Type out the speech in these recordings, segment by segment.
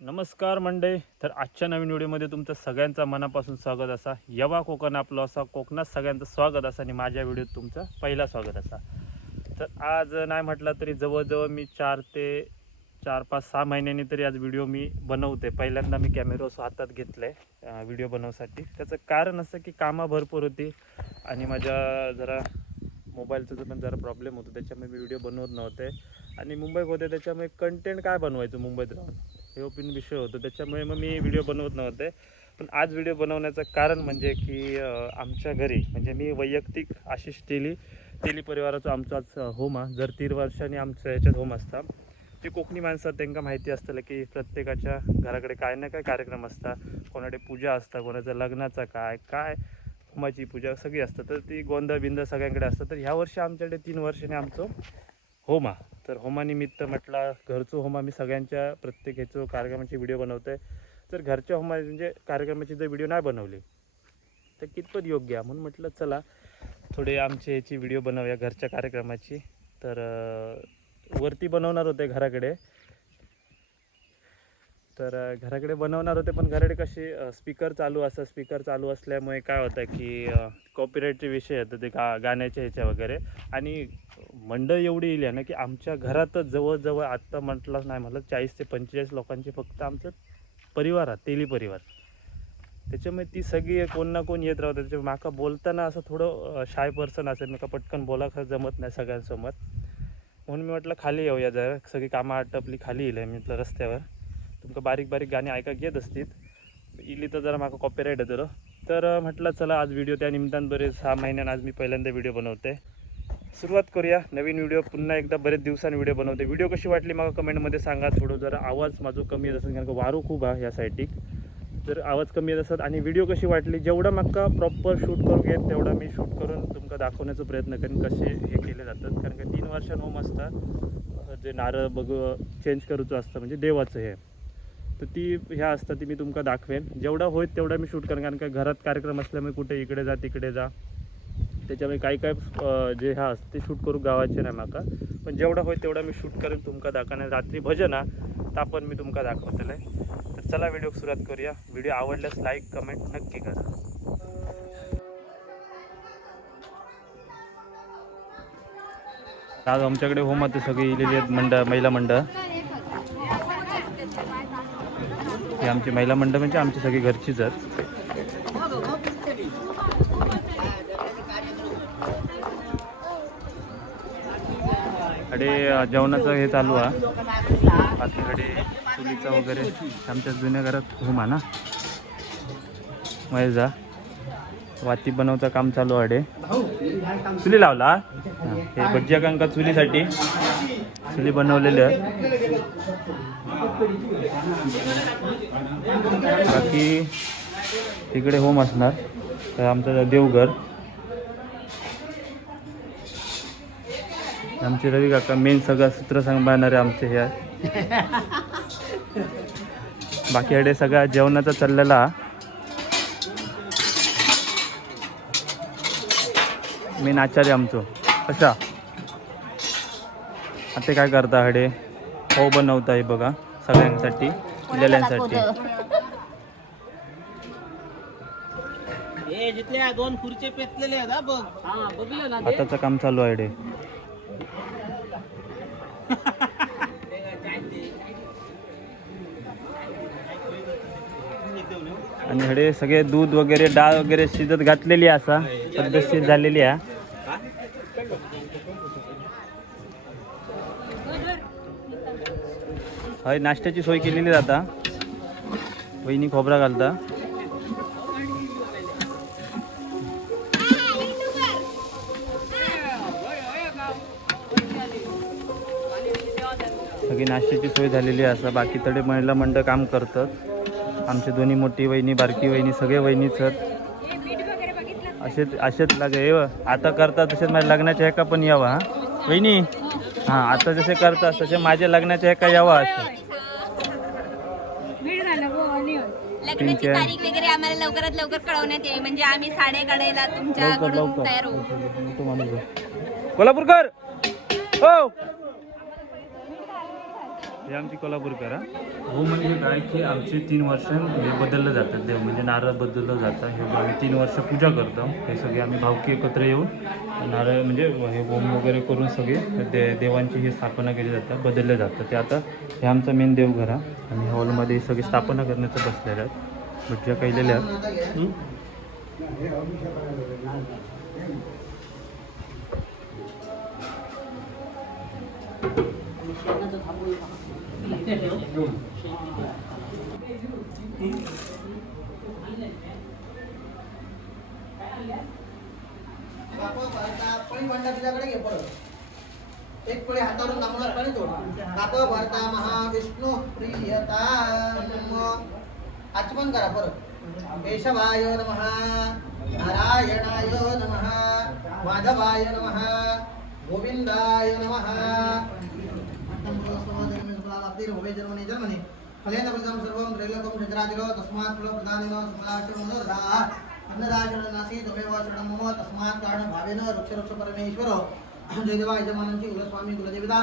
नमस्कार मंडळी. तर आजच्या नवीन व्हिडिओमध्ये तुमचं सगळ्यांचं मनापासून स्वागत असा. यवा कोकण आपलं असा, कोकणात सगळ्यांचं स्वागत असा आणि माझ्या व्हिडिओत तुमचं पहिला स्वागत असा. तर आज नाही म्हटलं तरी जवळजवळ मी 4 ते 4, 5, 6 महिन्यांनी तरी आज व्हिडिओ मी बनवते. पहिल्यांदा मी कॅमेरा हातात घेतलं आहे व्हिडिओ बनवण्यासाठी. त्याचं कारण असं की कामं भरपूर होती आणि माझ्या जरा मोबाईलचं पण जरा प्रॉब्लेम होतो, त्याच्यामुळे मी व्हिडिओ बनवत नव्हते. आणि मुंबईत होते त्याच्यामुळे कंटेंट काय बनवायचं मुंबईत राहून हे ओपन विषय होतो, त्याच्यामुळे मग मी व्हिडिओ बनवत नव्हते. पण आज व्हिडिओ बनवण्याचं कारण म्हणजे की आमच्या घरी म्हणजे मी वैयक्तिक आशिष तेली परिवाराचं आमचं आज होम आहे. जर 3 वर्षांनी आमचं ह्याच्यात होम असतात. जे कोकणी माणसं त्यांना माहिती असतं की प्रत्येकाच्या घराकडे काय ना काय कार्यक्रम असतात. कोणाकडे पूजा असतात, कोणाचं लग्नाचा काय होमाची पूजा सगळी असतं. तर ती गोंधळ बिंद सगळ्यांकडे असतं. तर ह्या वर्षी आमच्याकडे 3 वर्षांनी आमचं होमा. तर होमानिमित्त म्हटलं घरचं होमा मी सगळ्यांच्या प्रत्येक ह्याचं कार्यक्रमाची व्हिडिओ बनवतो आहे. तर घरच्या होमा म्हणजे कार्यक्रमाची जर व्हिडिओ नाही बनवली तर कितपत योग्य आहे, म्हणून म्हटलं चला थोडे आमचे ह्याची व्हिडिओ बनवूया घरच्या कार्यक्रमाची. तर वरती बनवणार होते घराकडे, तर घराकडे बनवणार होते पण घराकडे कशी स्पीकर चालू असल्यामुळे काय होतं की कॉपीराईटचे विषय येतात ते गाण्याच्या ह्याच्या वगैरे. आणि मंडळ एवढी येईल आहे ना की आमच्या घरातच जवळजवळ आत्ता म्हटलंच नाही मला 40 ते 45 लोकांचे फक्त आमचं परिवार आहे, तेली परिवार. त्याच्यामुळे ती सगळी कोण ना कोण येत राहतं. त्याच्यामुळे माका बोलताना असं थोडं शाय पर्सन असेल, मला पटकन बोलायला जमत नाही सगळ्यांसमोर. म्हणून मी म्हटलं खाली येऊया, जरा सगळी कामं आटपली खाली येईल. मी म्हटलं रस्त्यावर तुमका बारीक बारीक गाणी ऐका घेत असतील इली तर जरा माका कॉपीराईट येतो. तर म्हटलं चला आज व्हिडिओ त्या निमित्तानं बरेच 6 महिन्यानं आज मी पहिल्यांदा व्हिडिओ बनवते. सुरुवात करूया नवीन व्हिडिओ. पुन्हा एकदा बरेच दिवसांनी व्हिडिओ बनवते. व्हिडिओ कशी वाटली मला कमेंटमध्ये सांगा. थोडं जरा आवाज माझं कमी येत असेल कारण का वारू खूप आहे या साईडीक. जर आवाज कमी येत असत आणि व्हिडिओ कशी वाटली, जेवढं माका प्रॉपर शूट करून घेत तेवढा मी शूट करून तुमका दाखवण्याचा प्रयत्न करेन कसे हे केले जातात. कारण का 3 वर्षांनी होम असतात, जे नारळ चेंज करूचं असतं म्हणजे देवाचं हे. तर ती ह्या असतात ती मी तुमका दाखवेन. जेवढा होईल तेवढा मी शूट करेन कारण का घरात कार्यक्रम असल्यामुळे कुठे इकडे जा तिकडे जा, त्याच्यामुळे काही जे ह्या असतं ते शूट करू गावाचे नाही माका. पण जेवढा होईल तेवढा मी शूट करेन तुमका दाखवणार. रात्री भजन तर पण मी तुमका दाखवतेलं आहे. तर चला व्हिडिओ सुरुवात करूया. व्हिडिओ आवडल्यास लाईक कमेंट नक्की करा. आज आमच्याकडे होम ते सगळे इलेले आहेत महिला मंडळ. हे आमची महिला मंडळ म्हणजे आमची सगळी घरचीच आहेत. कडे जेवणाचं हे चालू आहे. बाकीकडे चुलीचं वगैरे आमच्या जुन्या घरात होम आहे ना, महेश जा वाती बनवचं काम चालू आहे. चुली लावला हे भज्या कांका चुलीसाठी चुली बनवलेली आहे. बाकी इकडे होम असणार. तर आमचं देवघर आमचे रवी काका मेन सगळं सूत्र सांभाळणारे आमचे हे आहे. बाकीकडे सगळ्या जेवणाचा चाललेला मेन आचार्य आमचं कशा आता काय करता हडे हो बनवता आहे बघा सगळ्यांसाठी इलेल्यांसाठी. आताचं काम चालू आहे. आणि हडे सगळे दूध वगैरे डाळ वगैरे शिजत घातलेली असा पद्धतशीर झालेली आहे. हय नाश्त्याची सोय केलेली जाता. वहिनी खोबरा घालता. सगळी नाश्त्याची सोय झालेली आहे. बाकी तडे महिला मंडळ काम करतात. आमचे दोन्ही मोठी वहिनी बारकी वहिनी सगळे वहिनीच असेच लागे आता करतात तसेच माझ्या लग्नाच्या एका पण यावा. हा वहिनी हां आता जसे करतात तसे माझ्या लग्नाच्या एका यावा असे. लग्नाची तारीख वगैरे आम्हाला लवकरात लवकर कळवण्यात येईल म्हणजे आम्ही साड्या काढायला तुमच्याकडून तयार होऊ. कोल्हापूरकर हो हे आमची कोल्हापूरकर हो म्हणजे काय की आमचे 3 वर्षां हे बदललं जातात देव म्हणजे नारळ बदललं जातं हे आम्ही 3 वर्ष पूजा करतो हे सगळे आम्ही भावकी एकत्र येऊन नारळ म्हणजे हे होम वगैरे करून सगळे देवांची ही स्थापना केली जातात बदलले जातं ते आता हे आमचं मेन देवघर आहे आणि हॉलमध्ये ही सगळी स्थापना करण्याचं बसलेलं आहेत भटज्या केलेल्या आहेत पळी भांडा तुझ्याकडे घे परत एक पळी हातावरून दामोदर पाणी सोड काप भरता महाविष्णू प्रियता आचमन करा परत केशवाय नमः नारायणाय नमः माधवाय नमः गोविंदाय नमः जन्मने जन्मने फलेन प्रथम सर्वं त्रैलोक्यं चन्द्रादिलो तस्मात् फलप्रदानेन समलाचरणोदरः अन्नदाचरणासी तमेव शरणं मम तस्मात् कारणभावेन वृक्ष परमेश्वर जयदेवा यजमानांची कुलस्वामी कुलदेवता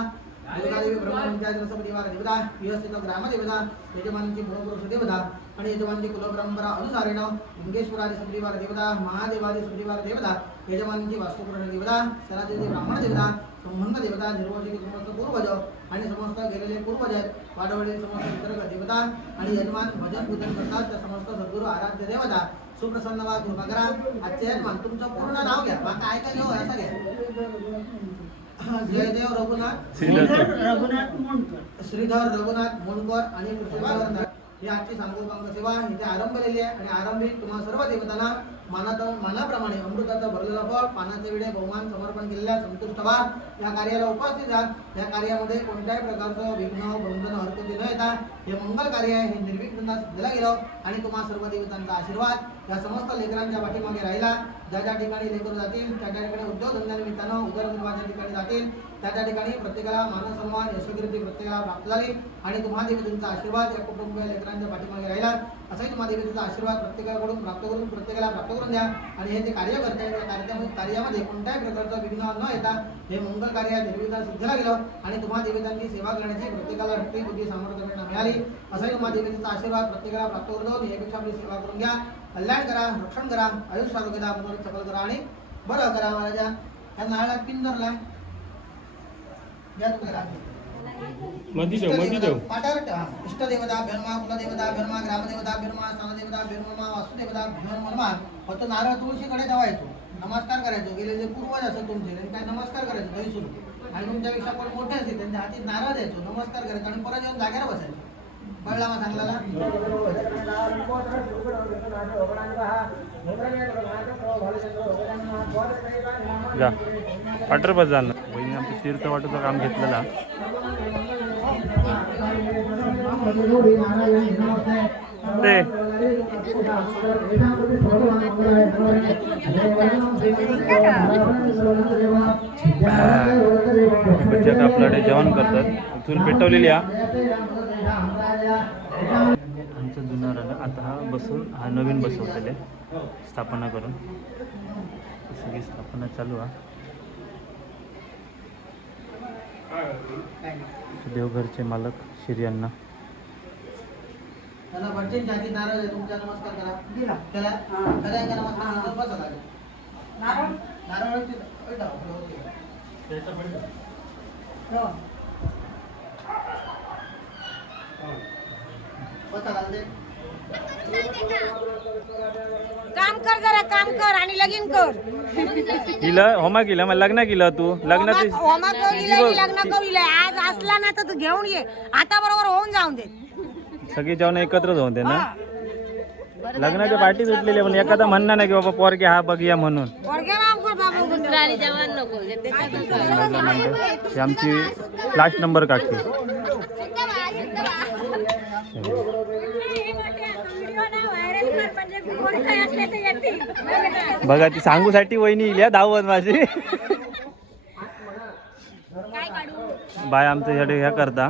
दुर्गादेवी ब्रह्मपंचायत परिवार देवता व्यवस्थित ग्रामदेवता यजमानांची मूळपुरुष देवता आणि यजमानांची कुलपरंपरा अनुसारेण लिंगेश्वरादी सपरिवार देवता महादेवादी सपरिवार देवता यजमानांची वास्तुपूर्ण देवता सरादेवी ब्राह्मण देवता संबंध देवता निर्वोषिक समस्त पूर्वज आणि समस्त गेलेले पूर्वज वाडवडील समस्त इतर देवता आणि यजमान भजन पूजन करतात त्या समस्त सद्गुरू आराध्य देवता सुप्रसन्न वा कृपा करा आजचे यजमान तुमचं पूर्ण नाव घ्या बाका ऐका घेऊ असं घ्या जयदेव रघुनाथ श्रीधर रघुनाथ मोंडकर आणि पृथ्वीवर ही आजची सांगोपांग सेवा इथे आरंभलेली आहे आणि आरंभिक तुम्हा सर्व देवतांना मानाप्रमाणे अमृताचं भरलेलं फळ पानाचे विडे बहुमान समर्पण केलेल्या संतुष्ट व्हा या कार्याला उपस्थित द्या या कार्यामध्ये कोणत्याही प्रकारचं विघ्न बंधन हरकती न येता हे मंगल कार्य आहे हे निर्विघ्न सिद्धला गेलं आणि तुम्हा सर्व देवतांचा आशीर्वाद या समस्त लेकरांच्या पाठीमागे राहिला ज्या ज्या ठिकाणी लेकर जातील त्या ठिकाणी उद्योगधंद्यानिमित्तानं उदरनिर्वाहाच्या ठिकाणी जातील त्या ठिकाणी प्रत्येकाला मानसन्मान यशोकीर्ती प्रत्येकाला प्राप्त झाली आणि तुम्हा देवतेचा आशीर्वाद या कुटुंब लेकरांच्या पाठीमागे राहिला असाही तुम्हा देवतेचा आशीर्वाद प्रत्येकाकडून प्राप्त करून प्रत्येकाला प्राप्त करून द्या आणि हे जे कार्य करताय त्या कार्यामध्ये कोणत्याही प्रकारचं विघ्न न येता हे मंगल कार्य निर्विघ्न सिद्धला गेलं आणि तुम्हा देवतांची सेवा करण्याची प्रत्येकाला शक्ती बुद्धी सामर्थ्य मिळाली असाही तुम्हा देवतेचा आशीर्वाद प्रत्येकाला प्राप्त करून देऊन यापेक्षा आपली सेवा करून घ्या कल्याण करा रक्षण करा आयुष्य आरोग्यदा मनोरथ सकल करा आणि बरं करा महाराजा या नारळात पिन धरला मधी देव पाठावर ठेवा इष्टदेवता भीरमा कुलदेवता भीरमा ग्रामदेवता भीरमा स्थानदेवता भीरमा वास्तुदेवता भीरमा फक्त नारळ तुळशीकडे ठेवायचो नमस्कार करायचो गेले जे पूर्वज असत तुमचे काय नमस्कार करायचो दही सुरू आणि तुमच्यापेक्षा पण मोठे असतील त्यांच्या हाती नारळ द्यायचो नमस्कार करायचो आणि परत येऊन जागेवर बसायचो कळला मग सांगला जा वाटर बस झालं बहिणी आमचं तीर्थ वाटूचं काम घेतलेलं ते आपल्याकडे जेवण करतात चूल पेटवलेली आमचं जुनं राहिलं आता हा बसून हा नवीन बसवलेले स्थापना करून सगळी स्थापना चालू आहे देवघरचे मालक श्री अण्णा त्याला भटजीन जाती नारळ आहे तुमचा नमस्कार करा दिला त्याला खऱ्या नमस्कार बसा लागेल नारळ नारळ बसा लागले काम कर जरा काम कर आणि लगीन कर केलं होमा केलं मग लग्न केलं तू लग्नात होमा लग्न कवलीला आज असला ना तर तू घेऊन ये आता बरोबर होऊन जाऊन दे सगळी जेवण एकत्रच होते ना लग्नाच्या पार्टीत उठलेली पण एखादा म्हणणं नाही की बाबा पोरगे हा बघूया म्हणून ही आमची लास्ट नंबर काकी बघा ती सांगूसाठी वहिनी येईल धावत माझी बाय आमचं ह्या करता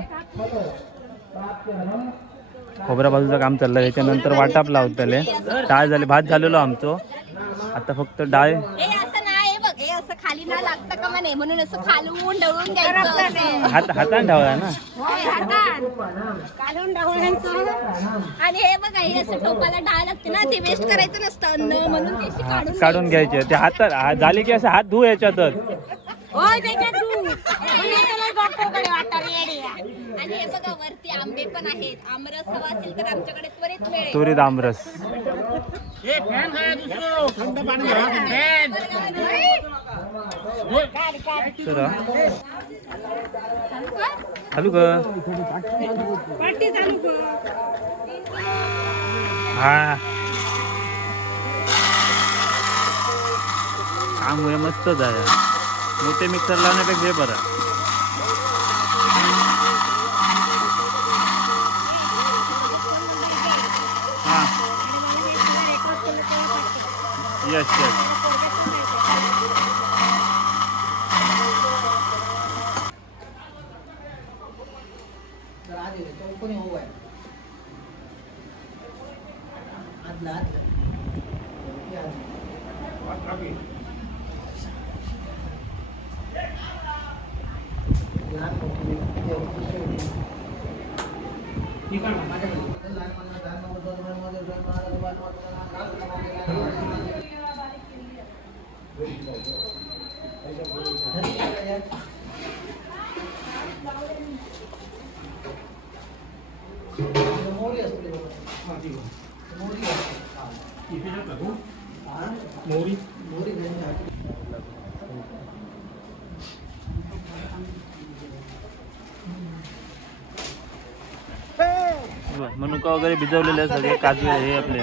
खोबऱ्या बाजूचं काम चाललं त्याच्यानंतर वाटाप लावतले डाळ झाले भात झालेलो आमचं आता फक्त डाळ असं खाली ना लागतं का म्हणे म्हणून असं खालून दळून द्यायचं हाताने ठेवला ना हातात काढून ढवळायचं. आणि हे बघा हे असं टोपाला डाळ लागते ना, ते वेस्ट करायचं नसतं अन्न, म्हणून ते अशी काढून काढून घ्यायचे ते हातात झाले की असं हात धुव याच्यातच. होय त्याच्यात तू डॉक्टरकडे वाटा रेडी. आणि हे बघा वरती आंबे पण आहेत. आमरस हवा असेल तर आमच्याकडे त्वरित मिळेल. त्वरित आमरस. चालू का पार्टी चालू कर. हा काम होय मस्त झालं. मोठे मिक्सर लावण्यापेक्षा हे बरं. हा यस यस. चौकोनी होऊ आहे आतला आतला मोरी असते मोरी मोरी मनुका वगैरे भिजवलेले आहे सगळे. काजू हे आपले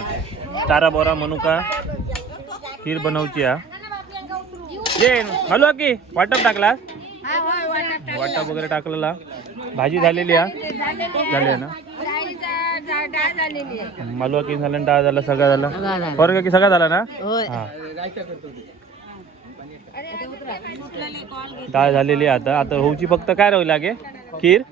चारा बोरा मनुका खीर बनवची. हा ये हलवा की वाटप टाकला. वाटप वगैरे टाकलेला. भाजी झालेली आहे. झाली आहे ना. मालवा की झालं, डाळ झाला, सगळा झाला. बरं की सगळा झाला ना. हा डाळ झालेली आहे. आता आता होऊची फक्त काय राहू लागे खीर.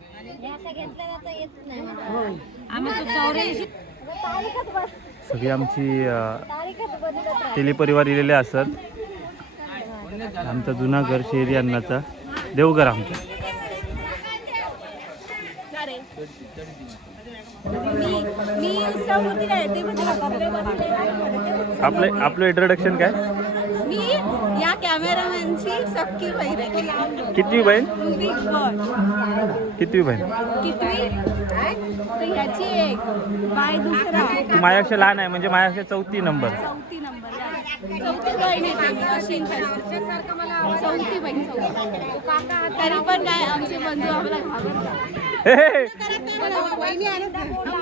सगळी आमची तेली परिवार इलेले असतात. आमचा जुना घर शेरी अन्नाचा देवघर आमचं. आपलं इंट्रोडक्शन काय. मी या कॅमेरामॅनची सख्खी बहीण आहे. कितवी बहीण. Big boss. कितवी बहीण. कितवी तर ह्याची एक बाय दुसरा. तू माझ्यापेक्षा लहान आहे म्हणजे माझ्यापेक्षा 4थी नंबर. चौथी बहीण आहे. चौथी बहीण. तरी पण काय आमचे बंधू आम्हाला घाबरतात.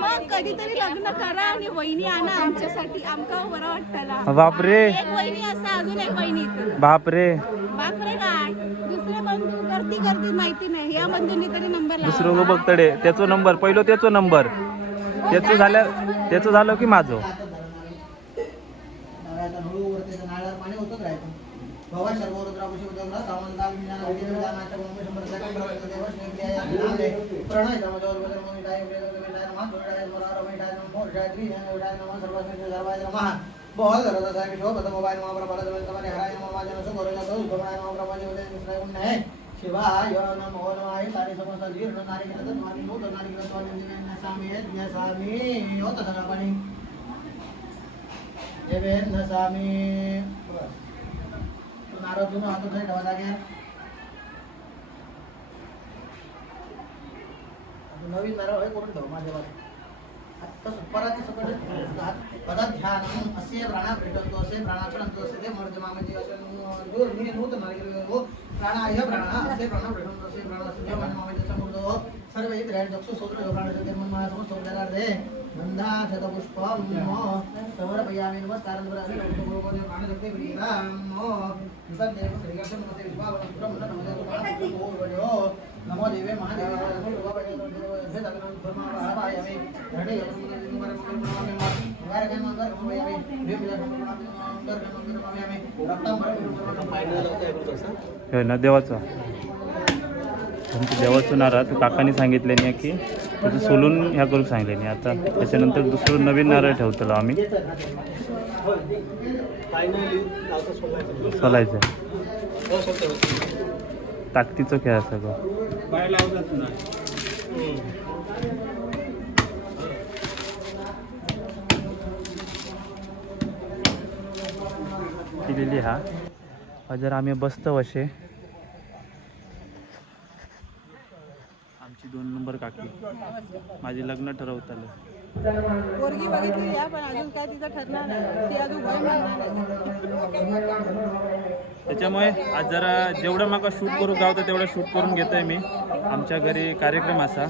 मग कधीतरी लग्न करा आणि वहिनी आणा आमच्यासाठी. आमका बरं वाटतं. बापरे. एक वहिनी असं अजून एक वहिनी. बापरे बापरे काय दुसरे बंधू करती माहिती नाही. या बंधूंनी तरी नंबर दुसरं बघतडे त्याचा नंबर पहिलं त्याचा नंबर त्याचं झालं की माझं. नाळ्यावर पाणी होतच राहायचं. भगवान सर्वरुद्राभिषेक सावंताल प्रणय शिवाय नमो नमाय सारी समस्त जीर्ण नारी गणत नारी नूत नारी गणत स्वामी नसामी होत सगळं पाणी एवेन नसामी. नारळ जुनं हातात नाही ठेवा लागेल. नवीन नारळ हे करून ठेव माझ्यावर. आता सुपराची सकट पदात ध्यान असे प्राणा भेटतो असे प्राणाकडंतो असे ते मर्द मामाजी असे दूर मी नूत नारळ हो प्राणा हे प्राणा असे प्राणा भेटतो असे प्राणा असे देव मामाजी समोर सर्व एक राहील दक्ष सोत्र प्राणाचे ते मन मला समस्त उद्याला रे गंधा शत पुष्पम समर्पयामि नमस्कारं करामि गुरुदेव प्राणजगते विरामो सदेव श्रीकृष्ण नमस्ते विश्वावरं ब्रह्म नमो नमो देवे महादेवाय ना देवाचा देवाचं नारळ तू काकांनी सांगितले नाही की त्याचं सोलून ह्या करून सांगितले नाही. आता त्याच्यानंतर दुसरं नवीन नारळ ठेवतो आम्ही सोलायचं. ताकदीचं खेळ सगळं. दिलेली हा जर आम्ही बसतो असे आमची 2 नंबर काकी माझे लग्न ठरवताले पोरगी बघितली या पण अजून काय तिचं ठरणार नाही ती अजून वय म्हणणार नाही त्याच्यामुळे आज जरा जेवढं माका शूट करू गावतं तेवढं शूट करून घेतोय मी आमच्या घरी कार्यक्रम असा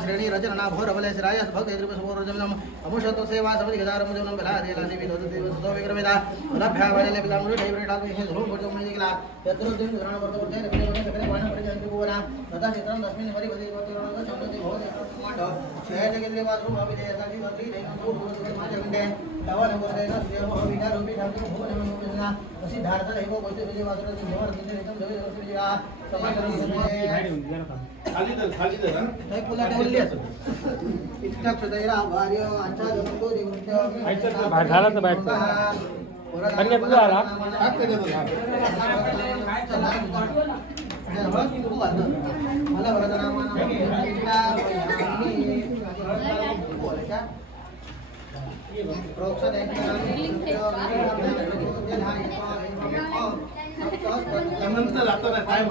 श्रेणी रचना भोर बले श्राय भक्त अमुषतो सेवा समझ गदार मुझे बला दे लाली भी दोते सो विक्रमेदा लभ्या वाले बिला मुझे डेब्रे डाल के धरो मुझे मुझे गेला यत्रो दिन ग्रहण वर्त वर्ते रे सकले वाण परि जंतु बोला तथा चित्रम दशमी वरी वदी वती चंद्रते भोज माठ शहर गेले वासु अभी जैसा की वती रे तो माझे विंडे तवन बोले न देव विकार रूपी ठाकुर भोज मुझे अशी धारता हेगो बोलते विजय वासुरा देवर दिने एकदम देव रसुजिया खाली दर नाही पुला ठेवली असं इतका क्षदैरा भार्य आचा जमतो निवृत्त झाला तर बाहेर आणि तुझा आला मला वरदनामाना प्रोक्षण नंतर जातो ना काय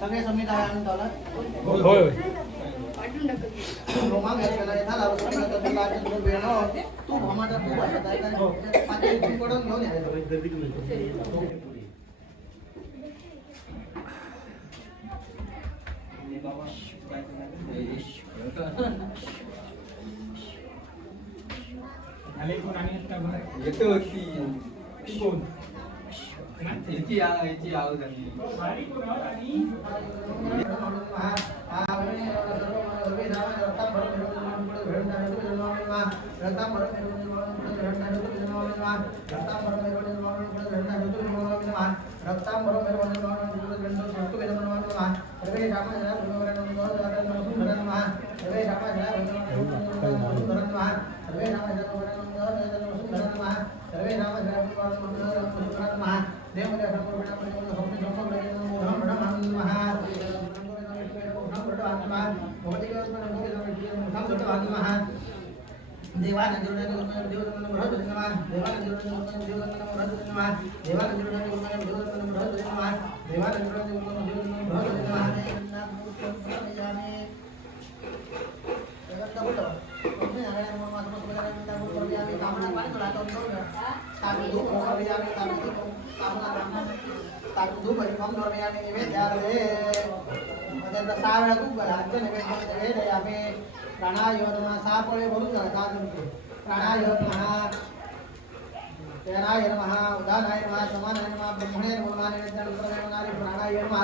सगळे संविधान आणताला होय रोमांग घेतलेला झाला तू भमाचा तू भाषा आहे काय पाठी पडून घेऊन यायला प्राणायाम सापळे भरून प्राणायाम तेनाय नमः उदानाय नमः समानाय नमः ब्रह्मणे नमः नैवेद्यं प्राणाय नमः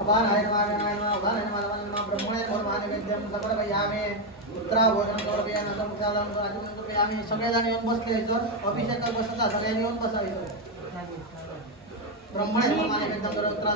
अपानाय नमः उदानाय नमः ब्रह्मणे नमः नैवेद्यं समर्पयामि उत्तरा भोजन समर्पयामि संसारं समर्पयामि सगळेजण येऊन बसले इथं अभिषेकाला बसता सगळ्यांनी येऊन बसायचं ब्रह्मणे नमः नैवेद्यं उत्तरा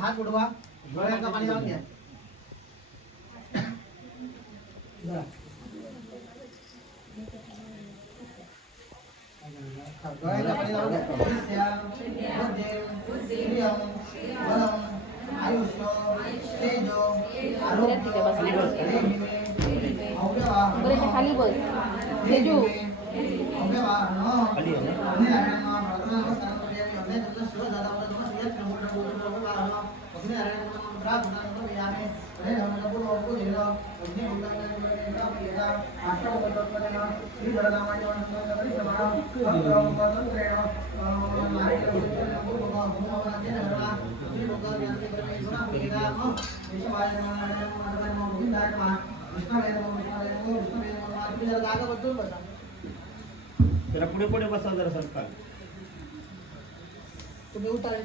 हात उडवा डोळ्यांचा पाणी लावून घ्या डोळ्यांचा पाणी लावून घ्या आयुष्य तेज आरोग्य खाली बस जरा पुढे पुढे बसा जरा सरकार तुम्ही उतारे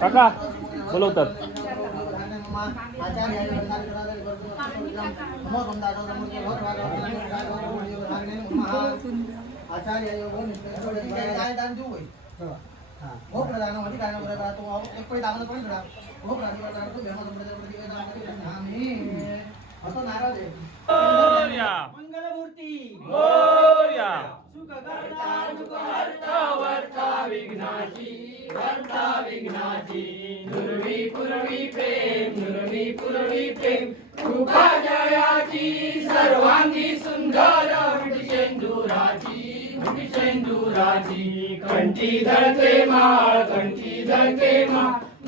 काका बोलवतात आचार्य काय दान देऊ हो प्रधान मध्ये काय नका तो एक पै दान पण करा हो प्रधान तो बेमा आम्ही असं नाराज आहे मंगलमूर्ती मोरया सुखकर्ता दुःखहर्ता वर्ता विघ्नाची दुर्वी पूर्वी प्रेम कृपा जयाची सर्वांगी सुंदर विषेंदुराची कंठी धरते माळ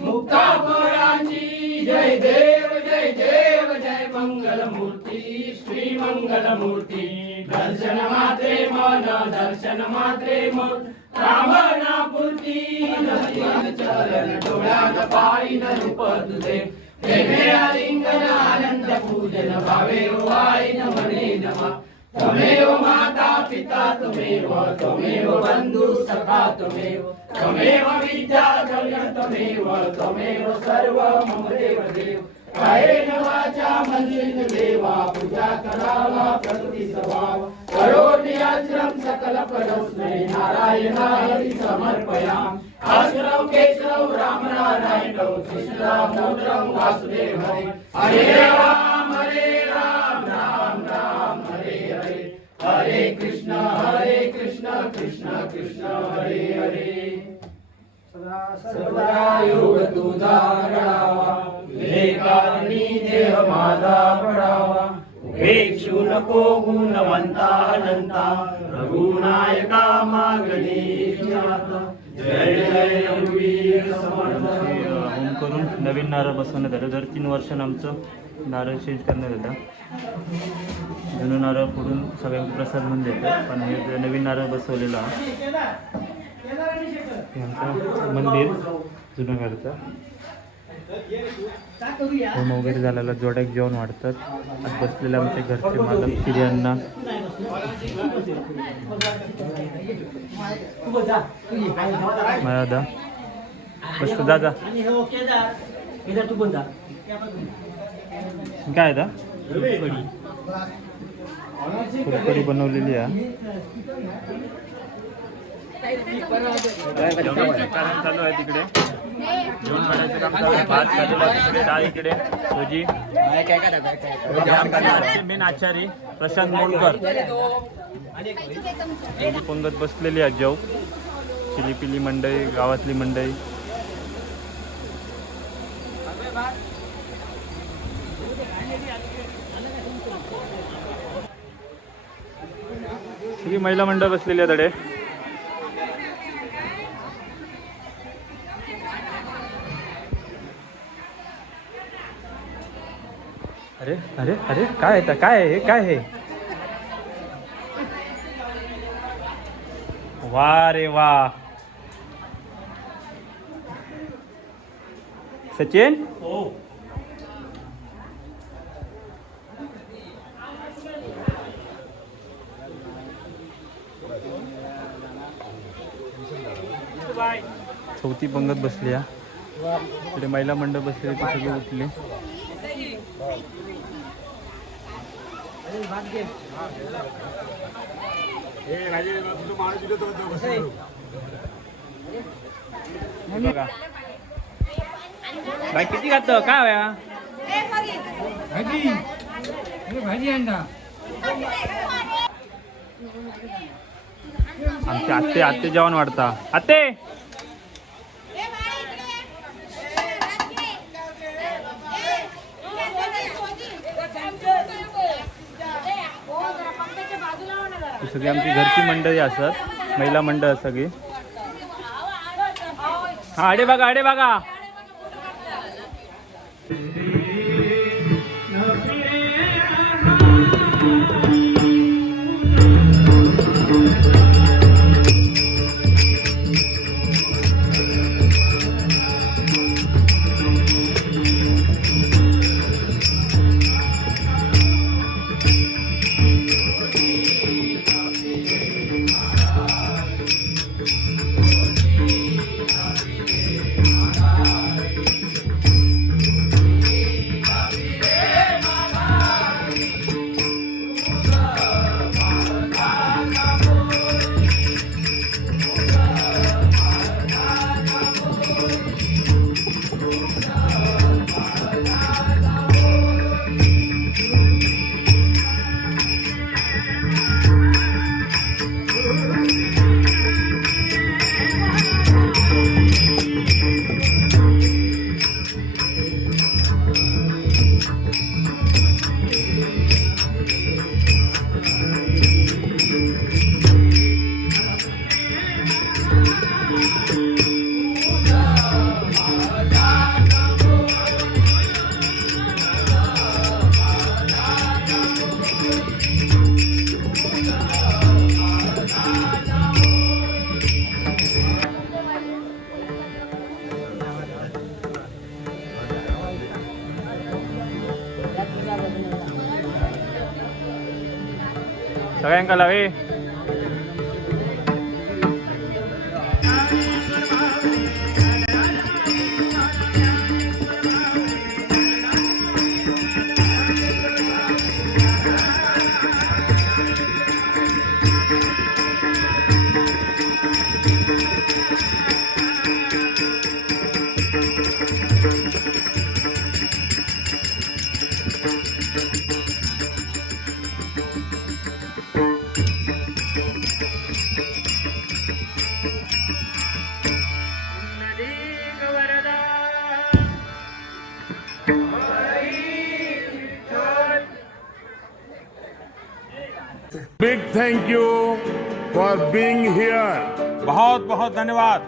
मुक्ता पोळांची जय देव जय मंगलमूर्ती श्री मंगलमूर्ती दर्शन मात्रे मन कामना पूर्ती चरण डोळ्यात पायी न रूप तुझे प्रेमे आलिंगन आनंद पूजन भावे वाई न मने नमा त्वमेव माता पिता त्वमेव बंधु सखा त्वमेव विद्या त्वमेव सर्व मम देव कायेन वाचा मनसेन देवा पूजा करावा प्रकृती स्वभाव करोमि आश्रम सकल परस्मै नारायणाय समर्पयाम आश्रम केशव राम नारायणौ कृष्णदामोदरं वासुदेव हरे राम राम राम हरे हरे हरे कृष्ण कृष्ण कृष्ण हरे हरे सदा योग तुझा रडावा विवेकारणी देह माझा पडावा उपेक्षू नको गुणवंता अनंता रघुनायका मागणी जय जय रघुवीर समर्थ होम करून नवीन नारळ बसवण्यात आलं. दर 3 वर्षांनी आमचं नारळ चेंज करण्यात येतं. जुनं नारळ फोडून सगळ्यांना प्रसाद म्हणून देतात, पण हे नवीन नारळ बसवलेलं आहे. हे आमचं मंदिर जुनं घरचं. होम वगैरे झालेला जोड्याक जेवण वाढतात. आज बसलेले आमचे घरचे मालक स्त्रियांना दादा बस जा काय दा कुरकडी बनवलेली आहे. जेवणाचं कारण चालू आहे तिकडे. जेवण करायचं काम चालू आहे. भात झालेला आहे तिकडे, डाळ इकडे, भजी. मेन आचारी प्रशांत मोडकर पंगत बसलेली आहे. जेव चिलीपिली मंडई, गावातली मंडई. सगळी महिला मंडळ बसलेली आहे तडे. अरे अरे अरे काय आहे काय आहे काय आहे? वा रे वा. सचिन चौथी पंगत बसली आहे. इकडे महिला मंडळ बसलेली ती सगळी उठली. बघा बाई किती खातं काय होया भाजी अंडा आमचे आत्ते आत्ते जेवण वाढता. आत्ते ही सगळी आमची घरची मंडळी असत, महिला मंडळ सगळी. हा अडे बघा अडे बघा. सगळ्यांका लावे. Big thank you for being here. बहुत बहुत धन्यवाद.